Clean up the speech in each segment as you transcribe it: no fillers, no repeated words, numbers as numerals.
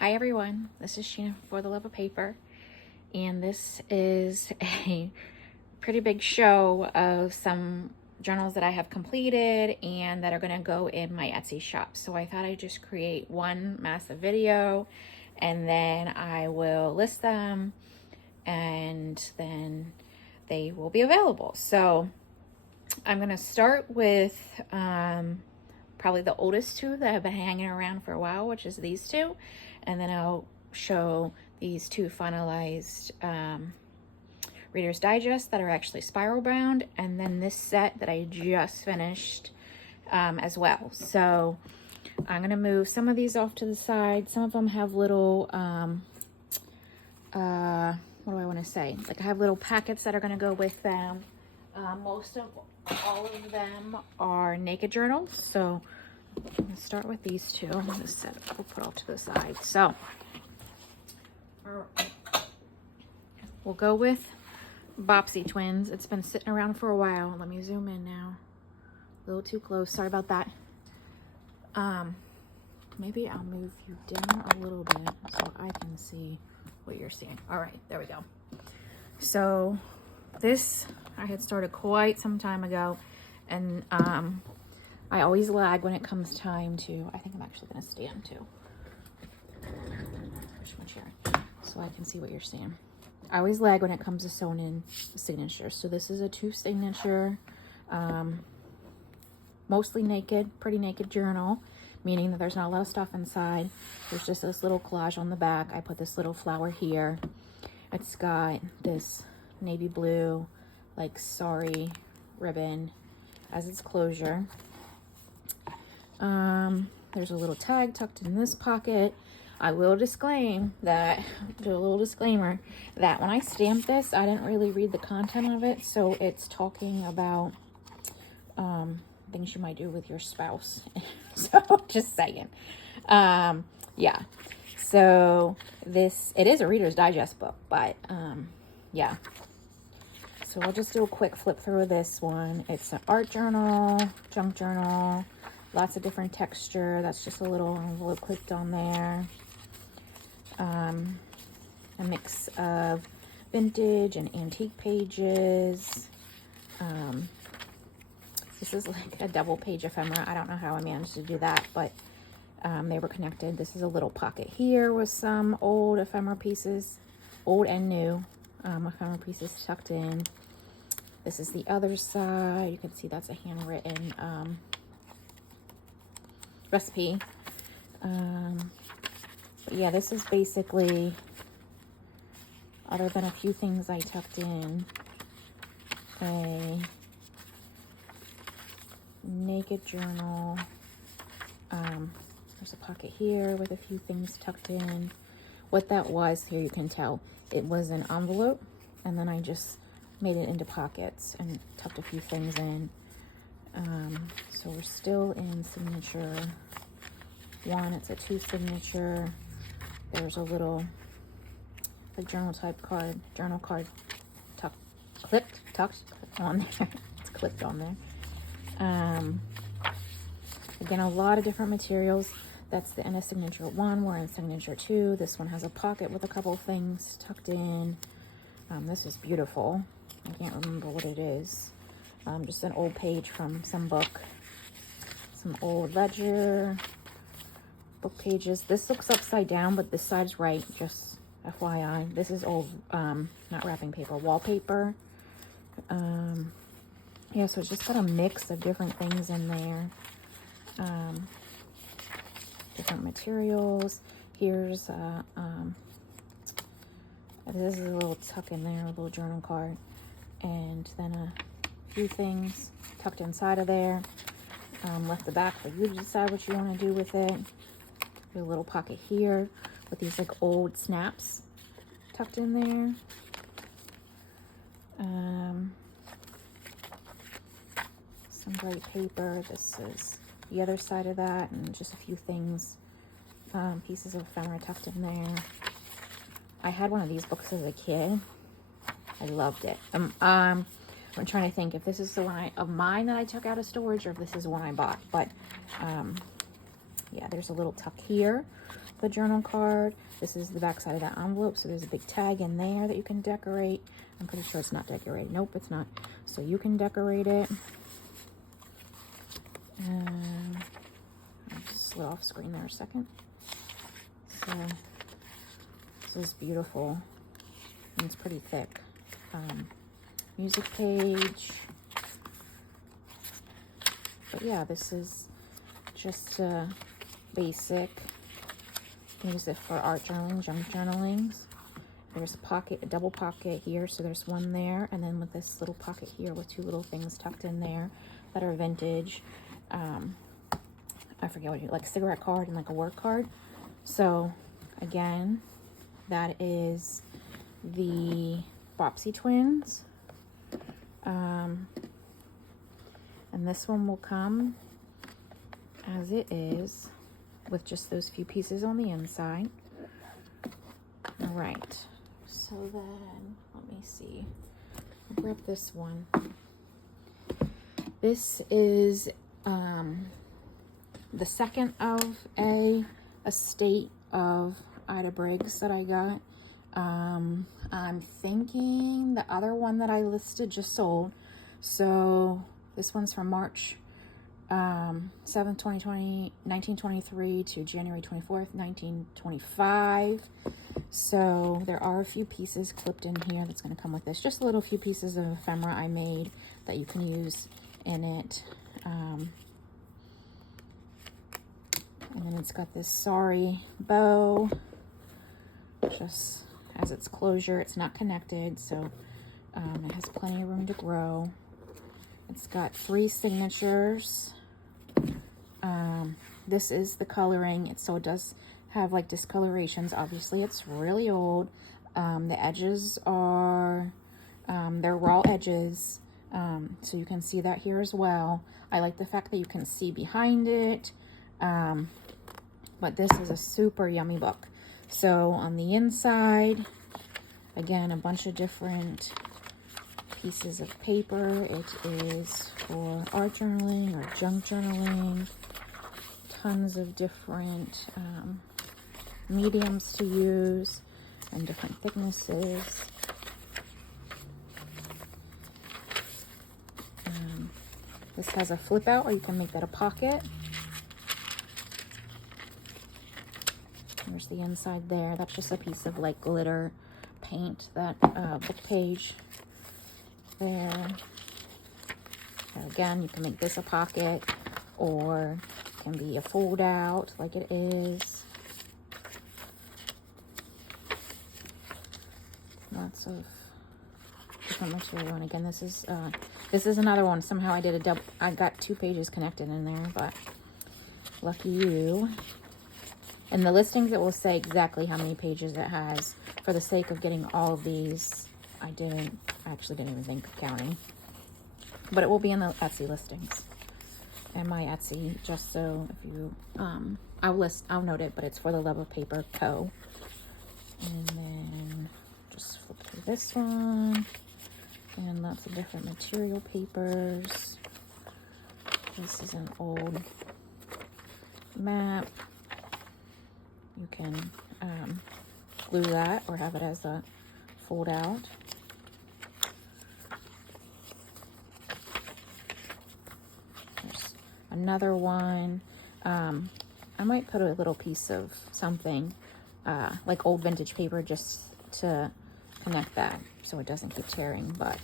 Hi everyone, this is Sheena for the Love of Paper, and this is a pretty big show of some journals that I have completed and that are going to go in my Etsy shop. So I thought I'd just create one massive video and then I will list them and then they will be available. So I'm going to start with probably the oldest two that have been hanging around for a while, which is these two. And then I'll show these two finalized Reader's Digest that are actually spiral bound. And then this set that I just finished as well. So I'm going to move some of these off to the side. Some of them have little, what do I want to say? Like I have little packets that are going to go with them. All of them are naked journals. So I'm going to start with these two. This set we'll put off to the side. So we'll go with Bobbsey Twins. It's been sitting around for a while. Let me zoom in now. A little too close. Sorry about that. Maybe I'll move you down a little bit so I can see what you're seeing. All right, there we go. So this I had started quite some time ago, and I always lag when it comes time to, I think I'm actually going to stand too. Push my chair so I can see what you're seeing. I always lag when it comes to sewn in signatures. So this is a 2 signature, mostly naked, pretty naked journal, meaning that there's not a lot of stuff inside. There's just this little collage on the back. I put this little flower here. It's got this navy blue, like sorry ribbon as its closure. There's a little tag tucked in this pocket. I will disclaim that, do a little disclaimer, that when I stamped this, I didn't really read the content of it. So it's talking about things you might do with your spouse. So just saying. Yeah. So it is a Reader's Digest book, but yeah. So I'll just do a quick flip through of this one. It's an art journal, junk journal, lots of different texture. That's just a little envelope clipped on there. A mix of vintage and antique pages. This is like a double page ephemera. I don't know how I managed to do that, but they were connected. This is a little pocket here with some old ephemera pieces, old and new ephemera pieces tucked in. This is the other side. You can see that's a handwritten recipe. But yeah, this is basically, other than a few things I tucked in, a naked journal. There's a pocket here with a few things tucked in. What that was, here you can tell, it was an envelope, and then I just made it into pockets and tucked a few things in. So we're still in signature 1. It's a 2 signature. There's a little journal card tucked on there. It's clipped on there. Again, a lot of different materials. That's the end of signature 1. We're in signature 2. This one has a pocket with a couple things tucked in. This is beautiful. I can't remember what it is. Just an old page from some book. Some old ledger book pages. This looks upside down, but this side's right, just FYI. This is old, not wrapping paper, wallpaper. Yeah, so it's just got a mix of different things in there. Different materials. Here's this is a little tuck in there, a little journal card, and then a few things tucked inside of there. Left the back for you to decide what you want to do with it. A little pocket here with these like old snaps tucked in there. Some bright paper. This is the other side of that, and just a few things, pieces of ephemera tucked in there. I had one of these books as a kid. I loved it. I'm trying to think if this is the one of mine that I took out of storage, or if this is the one I bought. But yeah, yeah, there's a little tuck here, the journal card. This is the back side of that envelope, so there's a big tag in there that you can decorate. I'm pretty sure it's not decorated. Nope, it's not. So you can decorate it. I'll just slid off screen there a second. So this is beautiful, and it's pretty thick. Music page. But yeah, this is just basic. You can use it for art journaling, junk journalings. There's a pocket, a double pocket here, so there's one there, and then with this little pocket here with two little things tucked in there that are vintage. I forget what you like, a cigarette card and like a work card. So again, that is the Bobbsey twins. And this one will come as it is with just those few pieces on the inside. All right, so then let me see. I'll grab this one. This is the second of a estate of Ida Briggs that I got. I'm thinking the other one that I listed just sold. So this one's from March 7th, 2020, 1923 to January 24th, 1925. So there are a few pieces clipped in here that's going to come with this. Just a little few pieces of ephemera I made that you can use in it. And then it's got this sorry bow. Just has its closure. It's not connected, so it has plenty of room to grow. It's got 3 signatures. This is the coloring. So it does have like discolorations. Obviously, it's really old. The edges are, they're raw edges. So you can see that here as well. I like the fact that you can see behind it. But this is a super yummy book. So on the inside, again, a bunch of different pieces of paper. It is for art journaling or junk journaling. Tons of different mediums to use and different thicknesses. This has a flip out, or you can make that a pocket. There's the inside there. That's just a piece of like glitter paint, that book page there. So again, you can make this a pocket, or it can be a fold out like it is. Lots of different material. And again, this is another one. Somehow I did a double. I got 2 pages connected in there, but lucky you. In the listings, it will say exactly how many pages it has. For the sake of getting all of these, I actually didn't even think of counting. But it will be in the Etsy listings. And my Etsy, just so if you, I'll note it, but it's For the Love of Paper Co. And then just flip through this one. And lots of different material papers. This is an old map. You can glue that or have it as a fold out. There's another one. I might put a little piece of something like old vintage paper just to connect that so it doesn't keep tearing, but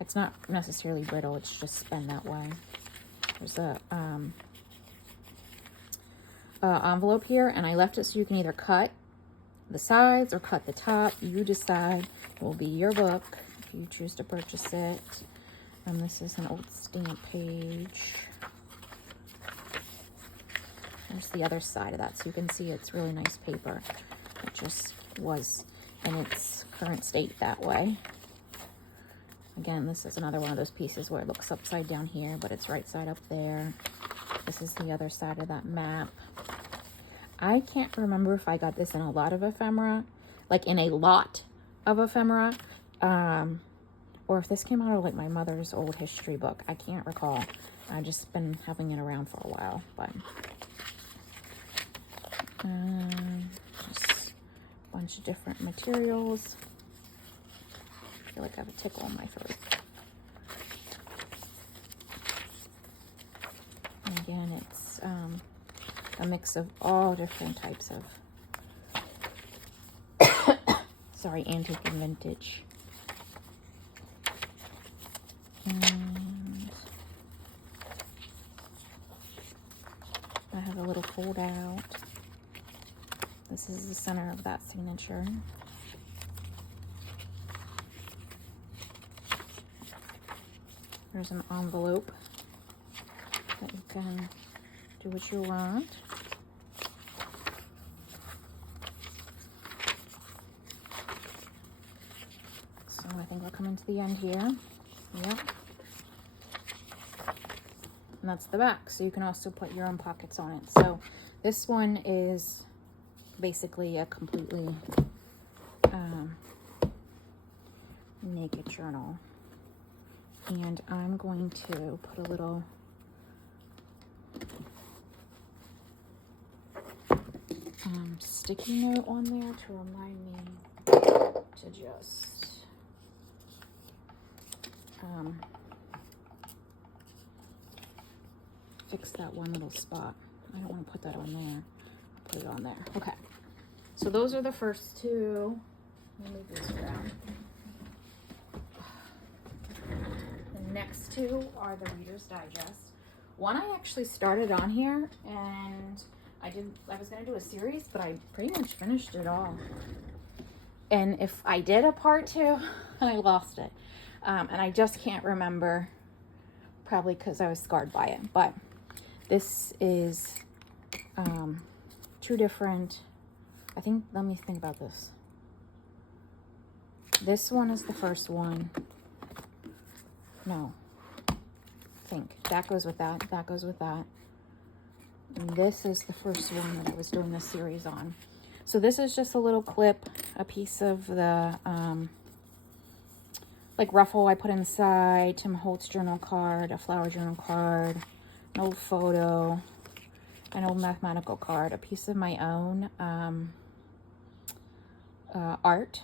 it's not necessarily brittle, it's just bent that way. There's a envelope here, and I left it so you can either cut the sides or cut the top. You decide. It will be your book if you choose to purchase it. And this is an old stamp page. There's the other side of that, so you can see it's really nice paper. It just was in its current state that way. Again, this is another one of those pieces where it looks upside down here, but it's right side up there. This is the other side of that map. I can't remember if I got this in a lot of ephemera, like in a lot of ephemera, or if this came out of like my mother's old history book. I can't recall. I've just been having it around for a while, but just a bunch of different materials. I feel like I have a tickle in my throat. And again, it's a mix of all different types of sorry, antique and vintage. And I have a little fold out. This is the center of that signature. There's an envelope that you can do what you want. So I think we're coming to the end here. Yep. And that's the back. So you can also put your own pockets on it. So this one is basically a completely naked journal. And I'm going to put a little sticky note on there to remind me to just fix that one little spot. I don't want to put that on there. I'll put it on there. Okay. So those are the first two. Let me move these around. The next two are the Reader's Digest. One I actually started on here, and I was going to do a series, but I pretty much finished it all. And if I did a part two, I lost it. And I just can't remember, probably because I was scarred by it. But this is two different, I think, let me think about this. This one is the first one. No. Think. That goes with that. That goes with that. And this is the first one that I was doing this series on. So this is just a little clip, a piece of the like ruffle I put inside, Tim Holtz journal card, a flower journal card, an old photo, an old mathematical card, a piece of my own art.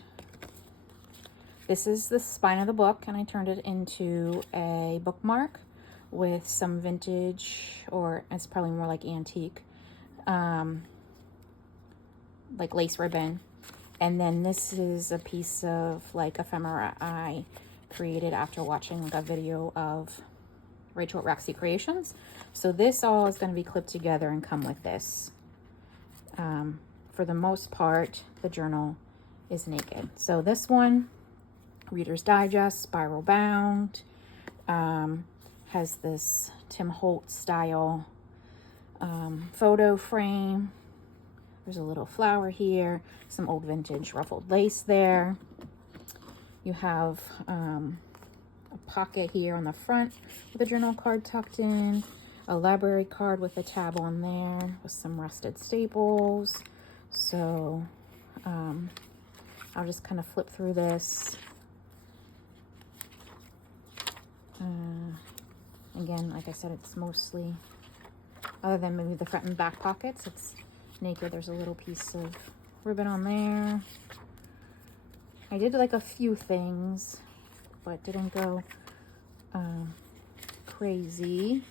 This is the spine of the book, and I turned it into a bookmark with some vintage, or it's probably more like antique, like lace ribbon. And then this is a piece of like ephemera I created after watching like a video of Rachel at Roxy Creations. So this all is going to be clipped together and come with this. For the most part, the journal is naked. So this one, Reader's Digest, spiral bound, has this Tim Holtz style photo frame. There's a little flower here, some old vintage ruffled lace there. You have a pocket here on the front with a journal card tucked in, a library card with a tab on there with some rusted staples. So I'll just kind of flip through this. Again, like I said, it's mostly, other than maybe the front and back pockets, it's naked. There's a little piece of ribbon on there. I did like a few things, but didn't go crazy.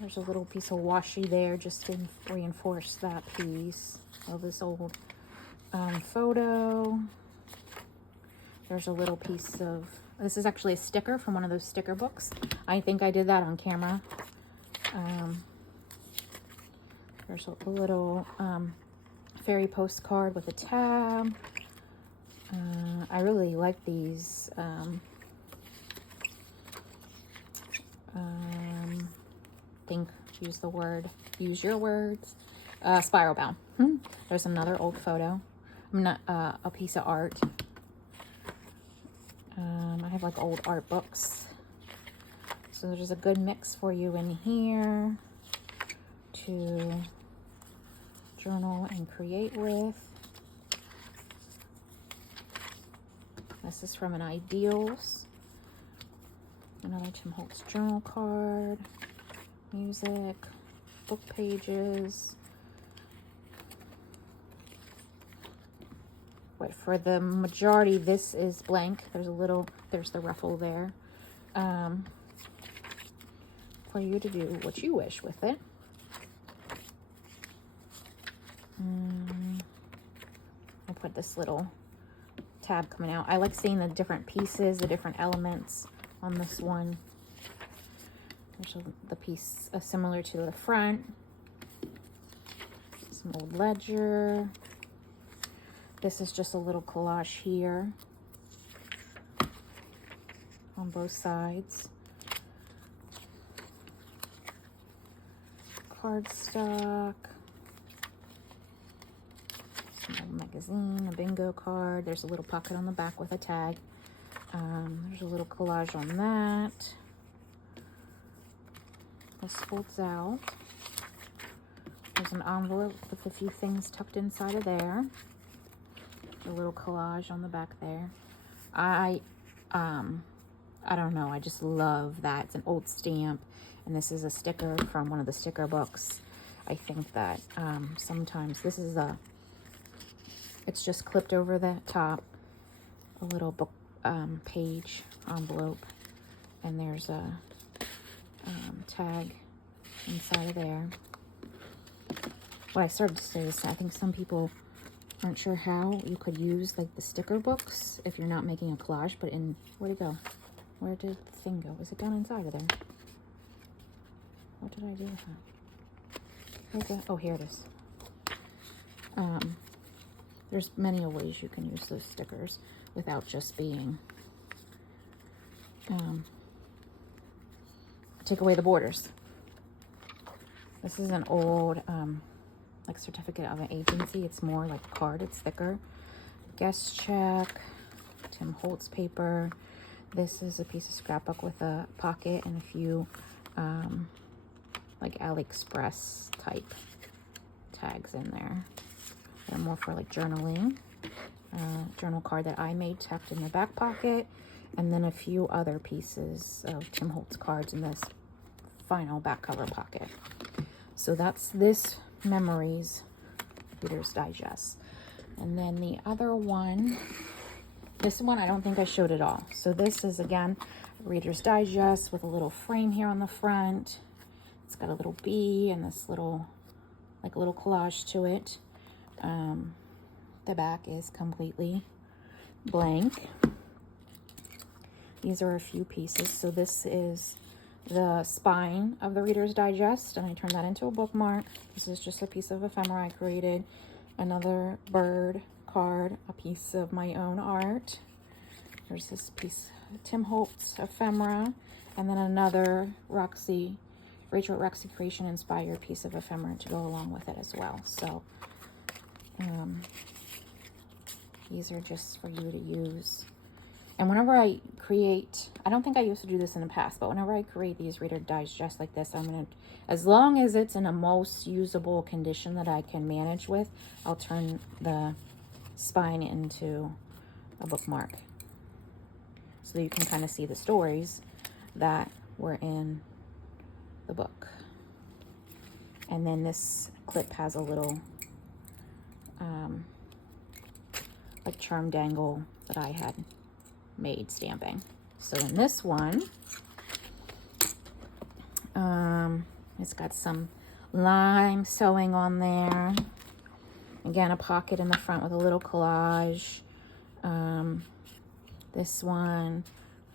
There's a little piece of washi there just to reinforce that piece of this old photo. There's a little piece of, this is actually a sticker from one of those sticker books. I think I did that on camera. There's a little fairy postcard with a tab. I really like these. Use your words. Spiral bound. There's another old photo. A piece of art. I have like old art books. So there's a good mix for you in here to journal and create with. This is from an Ideals. Another Tim Holtz journal card. music, book pages. But for the majority, this is blank. There's the ruffle there. For you to do what you wish with it. I'll put this little tab coming out. I like seeing the different pieces, the different elements on this one. There's the piece similar to the front. Some old ledger. This is just a little collage here on both sides. Cardstock. Some magazine, a bingo card. There's a little pocket on the back with a tag. There's a little collage on that. This folds out. There's an envelope with a few things tucked inside of there. A little collage on the back there. I don't know, I just love that. It's an old stamp, and this is a sticker from one of the sticker books. I think that sometimes this is it's just clipped over the top, a little book page envelope, and there's a tag inside of there. What I started to say is I think some people aren't sure how you could use like the sticker books if you're not making a collage, but where'd it go? Where did the thing go? Is it down inside of there? What did I do with that? Okay. Oh, here it is. There's many ways you can use those stickers without just being take away the borders. This is an old like certificate of an agency. It's more like a card. It's thicker. Guest check. Tim Holtz paper. This is a piece of scrapbook with a pocket and a few like AliExpress type tags in there. They're more for like journaling. Journal card that I made tucked in the back pocket, and then a few other pieces of Tim Holtz cards in this final back cover pocket. So that's this Memories Reader's Digest. And then the other one, this one I don't think I showed at all. So this is again Reader's Digest with a little frame here on the front. It's got a little bee and this little like a little collage to it. The back is completely blank. These are a few pieces. So this is the spine of the Reader's Digest, and I turned that into a bookmark. This is just a piece of ephemera I created. Another bird card, a piece of my own art. There's this piece of Tim Holtz ephemera, and then another Rachel at Roxy Creation inspired piece of ephemera to go along with it as well. So these are just for you to use. And whenever I create, I don't think I used to do this in the past, but whenever I create these Reader Digests like this, I'm going to, as long as it's in a most usable condition that I can manage with, I'll turn the spine into a bookmark. So you can kind of see the stories that were in the book. And then this clip has a little like charm dangle that I had made stamping. So in this one, it's got some lime sewing on there. Again, a pocket in the front with a little collage. This one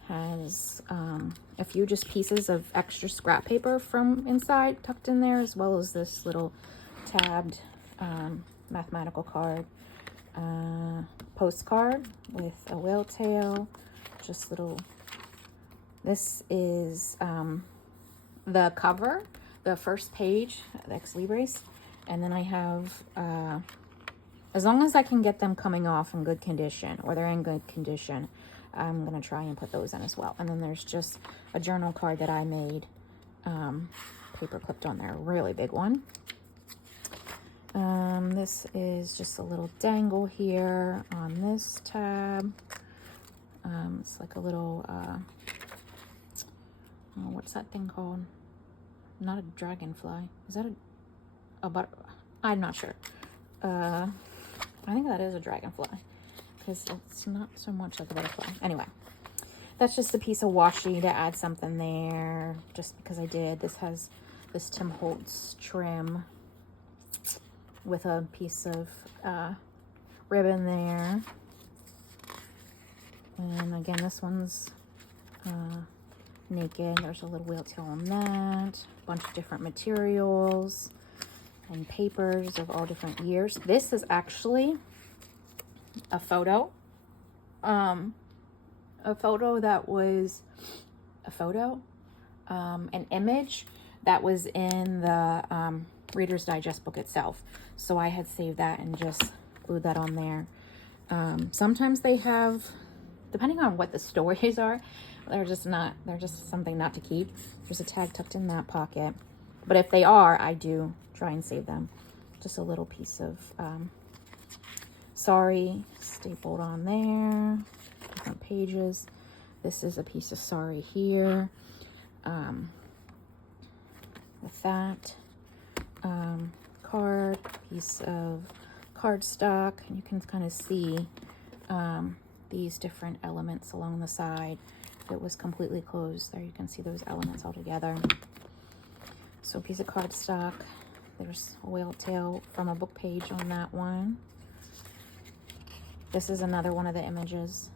has a few just pieces of extra scrap paper from inside tucked in there, as well as this little tabbed mathematical card. Postcard with a whale tail, just little. This is the cover, the first page, the Ex Libris, and then I have, as long as I can get them coming off in good condition, or they're in good condition, I'm gonna try and put those in as well. And then there's just a journal card that I made, paper clipped on there, really big one. This is just a little dangle here on this tab. It's like a little, what's that thing called? not a dragonfly. Is that a I'm not sure. I think that is a dragonfly because it's not so much like a butterfly. Anyway, that's just a piece of washi to add something there, just because I did. This has this Tim Holtz trim with a piece of ribbon there. And again, this one's naked. There's a little whale tail on that. A bunch of different materials and papers of all different years. This is actually a photo. An image that was in the Reader's Digest book itself. So I had saved that and just glued that on there. Sometimes they have, depending on what the stories are, they're just something not to keep. There's a tag tucked in that pocket. But if they are, I do try and save them. Just a little piece of sorry stapled on there. Different pages. This is a piece of sorry here. With that card, piece of cardstock, and you can kind of see these different elements along the side. If it was completely closed, there you can see those elements all together. So a piece of cardstock. There's a whale tail from a book page on that one. This is another one of the images.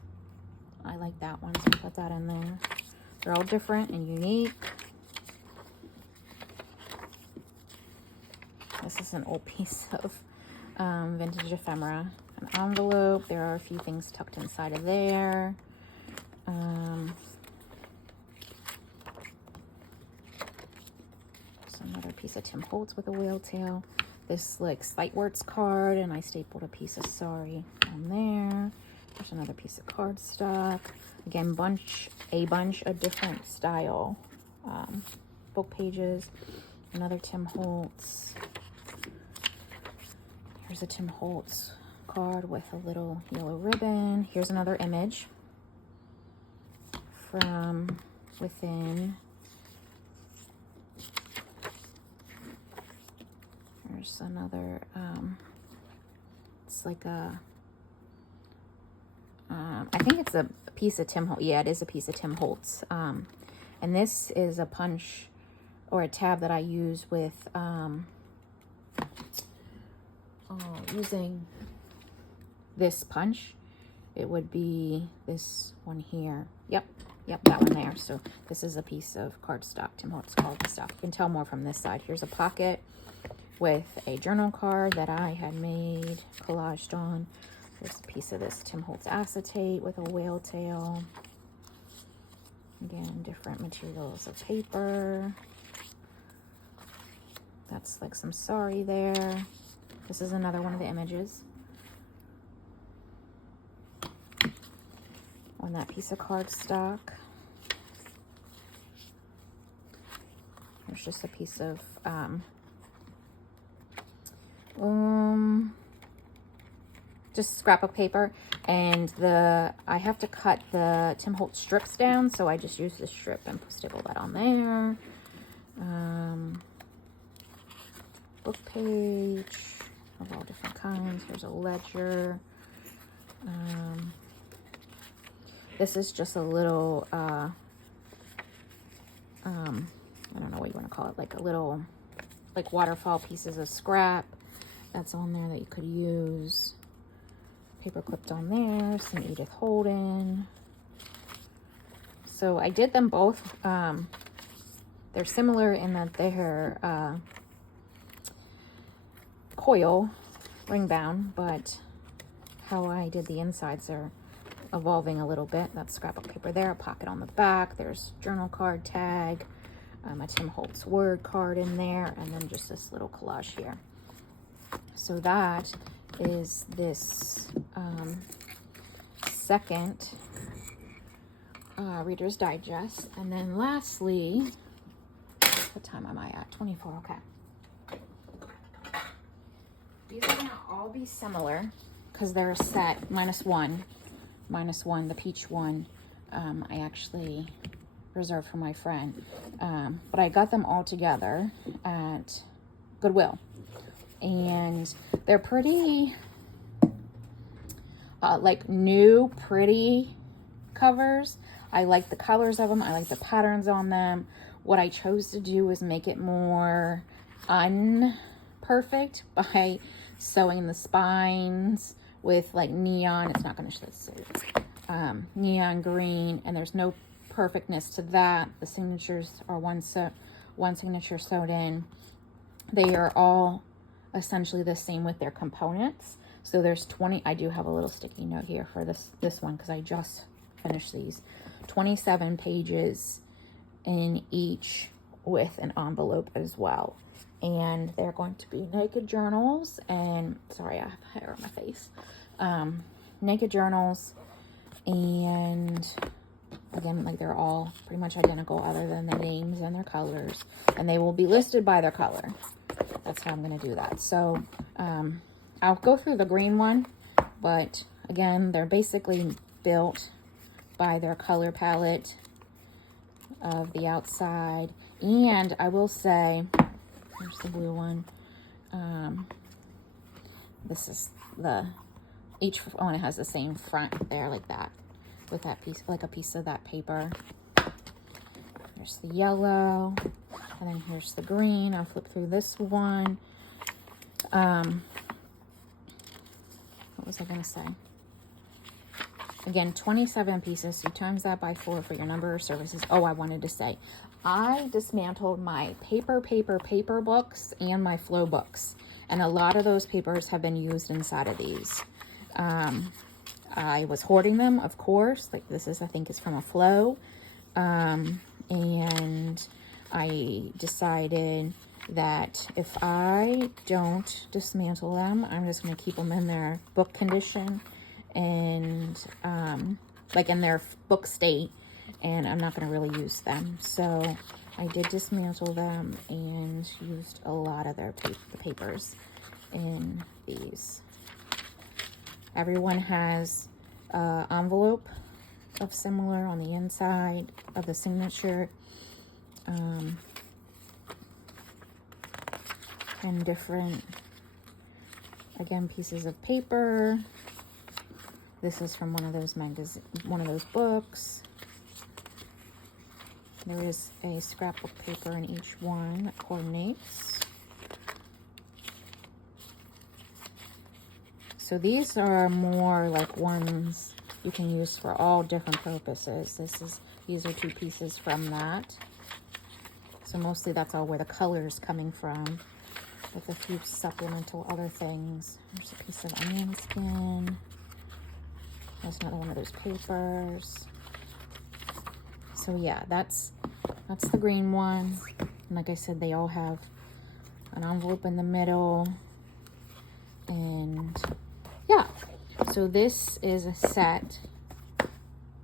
I like that one, so I put that in there. They're all different and unique. This is an old piece of vintage ephemera. An envelope. There are a few things tucked inside of there. There's another piece of Tim Holtz with a whale tail. This like Sightworks card, and I stapled a piece of sorry on there. There's another piece of cardstock. Again, a bunch of different style book pages. Another Tim Holtz. Here's a Tim Holtz card with a little yellow ribbon. Here's another image from within. There's another, it's like a, I think it's a piece of Tim Holtz. Yeah, it is a piece of Tim Holtz. And this is a punch or a tab that I use with, using this punch. It would be this one here. Yep, that one there. So this is a piece of cardstock, Tim Holtz cardstock. You can tell more from this side. Here's a pocket with a journal card that I had made, collaged on. There's a piece of this Tim Holtz acetate with a whale tail. Again, different materials of paper. That's like some sorry there. This is another one of the images. On that piece of cardstock. There's just a piece of just scrapbook paper, and I have to cut the Tim Holtz strips down, so I just use the strip and staple that on there. Book page of all different kinds. Here's a ledger. This is just a little I don't know what you want to call it, like a little like waterfall pieces of scrap that's on there that you could use. Paper clipped on there, some Edith Holden. So I did them both. They're similar in that they're coil ring bound, but how I did the insides are evolving a little bit. That's scrapbook paper there, a pocket on the back. There's journal card tag, a Tim Holtz word card in there, and then just this little collage here. So that is this second Reader's Digest. And then lastly, what time am I at? 24, okay. These are gonna all be similar because they're a set minus one, the peach one. I actually reserved for my friend. But I got them all together at Goodwill. And they're pretty, like new, pretty covers. I like the colors of them. I like the patterns on them. What I chose to do was make it more unperfect by sewing the spines with like neon. It's not going to show this. Neon green, and there's no perfectness to that. The signatures are one signature sewed in. They are all essentially the same with their components. So there's 20. I do have a little sticky note here for this one because I just finished these. 27 pages in each with an envelope as well. And they're going to be naked journals, and sorry, I have hair on my face. Naked journals, and again, like they're all pretty much identical other than the names and their colors, and they will be listed by their color. That's how I'm going to do that. So I'll go through the green one, but again, they're basically built by their color palette of the outside. And I will say, here's the blue one. This is each one has the same front there, like that, with that piece, like a piece of that paper. Here's the yellow, and then here's the green. I'll flip through this one. What was I gonna say? Again, 27 pieces. You times that by 4 for your number of services. Oh, I wanted to say, I dismantled my paper books and my flow books. And a lot of those papers have been used inside of these. I was hoarding them, of course. Like this is, I think is from a flow. And I decided that if I don't dismantle them, I'm just going to keep them in their book condition and like in their book state, and I'm not going to really use them. So I did dismantle them and used a lot of their papers in these. Everyone has an envelope of similar on the inside of the signature, and different, again, pieces of paper. This is from one of those books. There is a scrapbook paper in each one that coordinates. So these are more like ones you can use for all different purposes. These are 2 pieces from that. So mostly that's all where the color is coming from, with a few supplemental other things. There's a piece of onion skin. There's another one of those papers. So yeah, that's the green one. And like I said, they all have an envelope in the middle. And yeah, so this is a set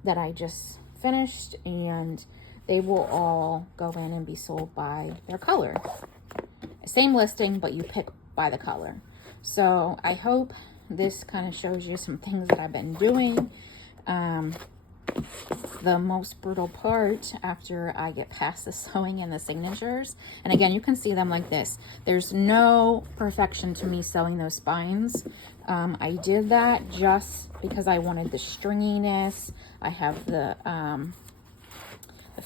that I just finished, and they will all go in and be sold by their color. Same listing, but you pick by the color. So I hope this kind of shows you some things that I've been doing. The most brutal part after I get past the sewing and the signatures, and again, you can see them like this. There's no perfection to me sewing those spines. I did that just because I wanted the stringiness. I have the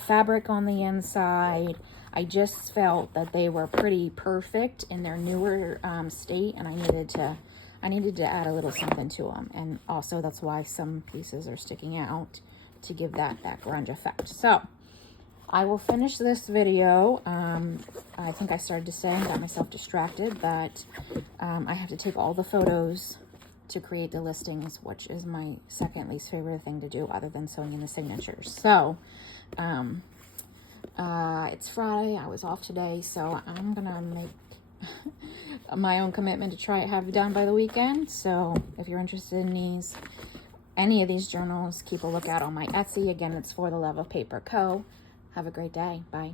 fabric on the inside. I just felt that they were pretty perfect in their newer state, and I needed to add a little something to them. And also that's why some pieces are sticking out, to give that grunge effect. So I will finish this video. I think I started to say, and got myself distracted, that I have to take all the photos to create the listings, which is my second least favorite thing to do other than sewing in the signatures. So it's Friday. I was off today, so I'm gonna make my own commitment to try to have it done by the weekend. So if you're interested in any of these journals, keep a lookout on my Etsy. Again, it's For the Love of Paper Co. Have a great day. Bye.